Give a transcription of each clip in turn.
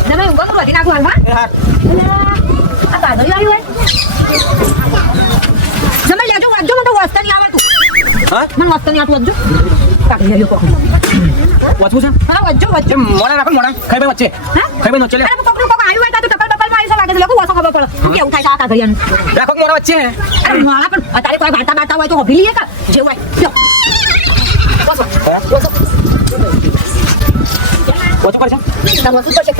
તમે ઊંઘો તો વધી નાખું હાલમાં હા આ પાઘડી આવી હોય તમે લેજો વાંચજો મને તો વાંચતા નહીં આવડતું હા મને વાંચતા નહીં આવતું વાંચજો પાઘડી લેજો વાંચવું છે હા વાંચજો વાંચજો મોડા રાખો મોડા ખાઈ ભાઈ વચ્ચે હા ખાઈ ભાઈ ચલે અરે કોકનું કોક આવ્યું હોય તો ટપલ ટપલમાં આવી છે લાગે છે લોકો વાંચો ખબર પડે શું કેવું થાય છે આ પાઘડીયાનું રાખો મોડા વચ્ચે અરે મારા પણ અત્યારે કોઈ વાર્તા બાર્તા હોય તો હોભી લઈએ કે જેવું હોય લો વાંચો વાંચો વાંચો કરશે તમે વાંચો તો ચેક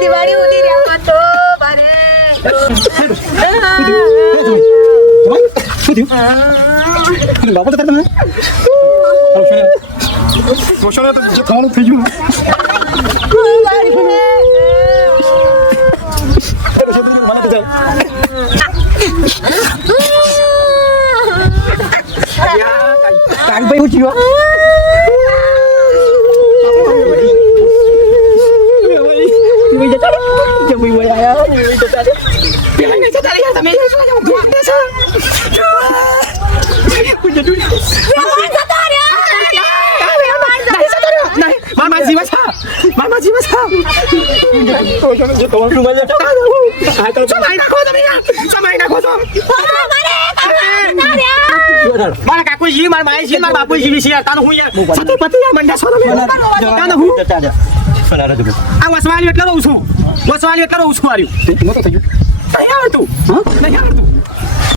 દિવાળી ઉડી રહ્યા તો બારે શું થયું બાપા તો તમે સોશિયલ તો જે ખાવાનું થઈ ગયું મને તો જાય કાંઈ ભાઈ ઉઠ્યો મારા કાકુ જી મારા માય જી મારા બાપુ જી છે તાનો હું યાર સતી પતિ યાર મંડા છો તમે તાનો હું આ વસવાલી એટલે રહું છું વસવાલી એટલે રહું છું આર્યું નતો થઈ ગયું નહીં આવડતું હા નહીં આવડતું